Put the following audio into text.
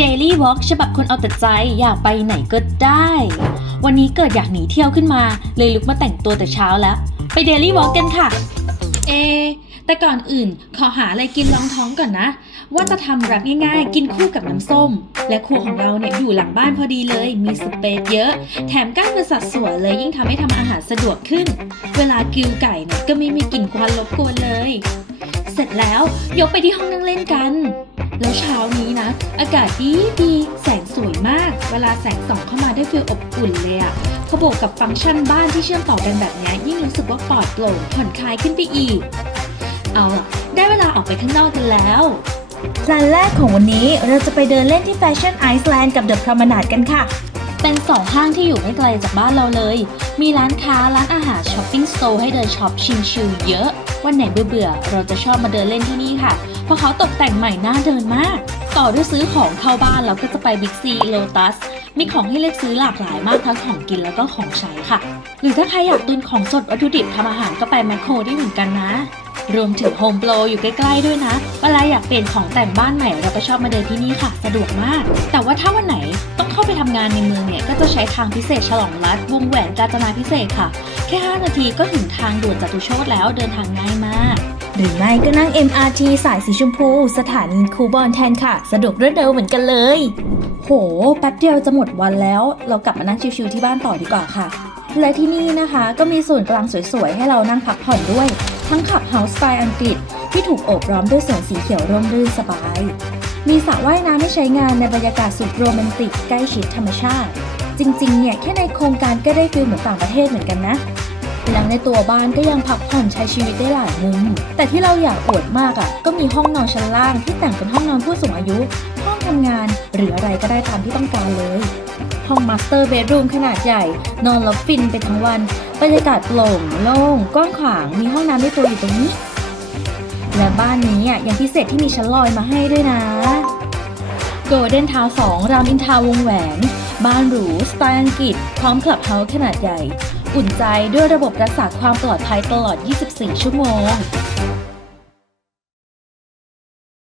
Daily Walk ฉบับคนเอาแต่ใจอยากไปไหนก็ได้ วันนี้เกิดอยากหนีเที่ยวขึ้นมา เลยลุกมาแต่งตัวแต่เช้าแล้ว ไป Daily Walk กันค่ะ เอ แต่ก่อนอื่นขอหาอะไรกินรองท้องก่อนนะ ว่าจะทำรับง่ายๆ กินคู่กับน้ำส้ม และครัวของเราเนี่ยอยู่หลังบ้านพอดีเลย มีสเปซเยอะ แถมกั้นเป็นสัดส่วนเลยยิ่งทำให้ทำอาหารสะดวกขึ้น เวลากิวไก่เนี่ยก็ไม่มีกลิ่นควันรบกวนเลย เสร็จแล้วยกไปที่ห้องนั่งเล่นกัน แล้วเช้านี้นะ อากาศดีดีแสงสวยมาก เวลาแสงส่องเข้ามาได้ฟีลอบอุ่นเลยอะพอบวกกับฟังก์ชันบ้านที่เชื่อมต่อกันแบบนี้ยิ่งรู้สึกว่าปลอดโปร่งผ่อนคลายขึ้นไปอีก เอาล่ะ ได้เวลาออกไปข้างนอกกันแล้วแพลนแรกของวันนี้เราจะไปเดินเล่นที่แฟชั่นไอซ์แลนด์กับเดอะพรมนาดกันค่ะ เป็นสองห้างที่อยู่ไม่ไกลจากบ้านเราเลย มีร้านค้าร้านอาหารช้อปปิ้งโตร์ให้เดินช็อปชิมชิลเยอะ วันไหนเบื่อๆเราจะชอบมาเดินเล่นที่นี่ค่ะ เพราะเขาตกแต่งใหม่น่าเดินมาก ต่อด้วยซื้อของเข้าบ้านเราก็จะไปบิ๊กซีโลตัสมีของให้เลือกซื้อหลากหลายมากทั้งของกินแล้วก็ของใช้ค่ะ หรือถ้าใครอยากตุนของสดวัตถุดิบทำอาหารก็ไปแมคโครได้เหมือนกันนะ รวมถึงโฮมโปรอยู่ใกล้ๆด้วยนะเวลาอยากเปลี่ยนของแต่งบ้านใหม่เราก็ชอบมาเดินที่นี่ค่ะ สะดวกมาก แต่ว่าถ้าวันไหนต้องเข้าไปทำงานในเมืองเนี่ย ก็จะใช้ทางพิเศษฉลองรัฐวงแหวนกาญจนาพิเศษกค่ะ แค่ 5 นาทีก็ถึงทางด่วนจตุโชตแล้วเดินทางง่ายมากหรือไม่ก็นั่ง MRT สายสีชมพู สถานีคูบอนแทนค่ะ สะดวกรวดเร็วเหมือนกันเลย โห แป๊บเดียวจะหมดวันแล้ว เรากลับมานั่งชิวๆที่บ้านต่อดีกว่าค่ะ และที่นี่นะคะก็มีส่วนกลางสวยๆ ให้เรานั่งพักผ่อนด้วย ทั้งขับเฮาส์สไตล์อังกฤษที่ถูกโอบล้อมด้วยสวนสีเขียวร่มรื่นสบาย มีสระว่ายน้ำให้ใช้งานในบรรยากาศสุดโรแมนติกใกล้ชิดธรรมชาติ จริง ๆ เนี่ย แค่ในโครงการก็ได้ฟิลเหมือนต่างประเทศเหมือนกันนะแล้วในตัวบ้านก็ยังพักผ่อนใช้ชีวิตได้หลายมุม แต่ที่เราอยากอวดมากอะ่ะ ก็มีห้องนอนชั้นล่างที่แต่งเป็นห้องนอนผู้สูงอายุ ห้องทำงานหรืออะไรก็ได้ตามที่ต้องการเลย ห้องมาสเตอร์เบดรูมขนาดใหญ่ นอนแล้วฟินไปทั้งวัน บรรยากาศโปร่งโล่งกว้างขวาง มีห้องน้ำในตัวอยู่ตรงนี้ และบ้านนี้อะยังพิเศษที่มีชั้นลอยมาให้ด้วยนะโกลเด้นทาวสองรามอินทาวงแหวน บ้านหรูสไตล์อังกฤษ พร้อมคลับเฮาส์ขนาดใหญ่ อุ่นใจด้วยระบบรักษาความปลอดภัยตลอด 24 ชั่วโมง